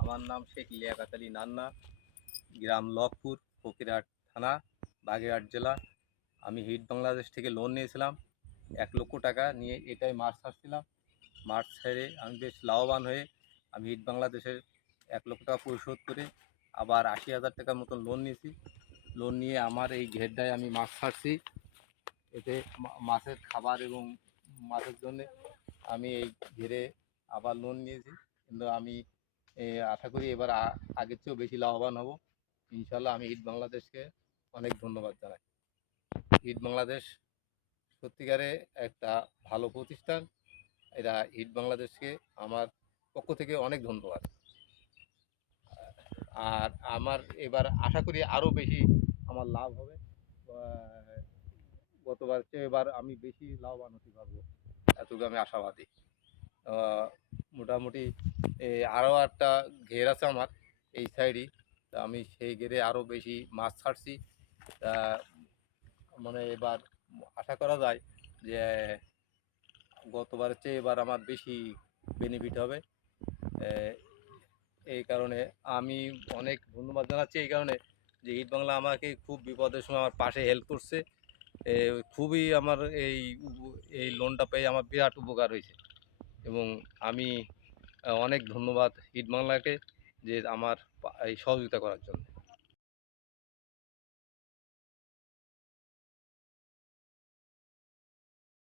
আমার নাম শেখ লিয়াকত আলী নান্না, গ্রাম লকপুর, ফকিরহাট থানা, বাগেরহাট জেলা। আমি হিট বাংলাদেশ থেকে লোন নিয়েছিলাম 1 লক্ষ টাকা নিয়ে। এটাই মাছ ছাড়ছিলাম। মাছ ছেড়ে আমি বেশ লাভবান হয়ে আমি হিট বাংলাদেশের 1 লক্ষ টাকা পরিশোধ করে আবার 80,000 টাকার মতন লোন নিয়েছি। লোন নিয়ে আমার এই ঘেরটায় আমি মাছ ছাড়ছি। এতে মাছের খাবার এবং মাছের জন্যে আমি এই ঘেরে আবার লোন নিয়েছি। কিন্তু আমি আশা করি এবার আগের চেয়েও বেশি লাভবান হব ইনশাল্লাহ। আমি হিট বাংলাদেশকে অনেক ধন্যবাদ জানাই। হিট বাংলাদেশ সত্যিকারে একটা ভালো প্রতিষ্ঠান। এরা হিট বাংলাদেশকে আমার পক্ষ থেকে অনেক ধন্যবাদ। আর আমার এবার আশা করি আরও বেশি আমার লাভ হবে। গতবার চেয়ে এবার আমি বেশি লাভবান হতে পারবো, এতটুকু আমি আশাবাদী। মোটামুটি আরও একটা ঘের আছে আমার এই সাইডই, তা আমি সেই ঘেরে আরও বেশি মাছ ছাড়ছি। তা মানে এবার আশা করা যায় যে গতবারের চেয়ে এবার আমার বেশি বেনিফিট হবে। এই কারণে আমি অনেক ধন্যবাদ জানাচ্ছি এই কারণে যে হিট বাংলা আমাকে খুব বিপদের সময় আমার পাশে হেল্প করছে। খুবই আমার এই লোনটা পেয়ে আমার বিরাট উপকার হয়েছে এবং আমি অনেক ধন্যবাদ হিট বাংলাকে যে আমার এই সহযোগিতা করার জন্য।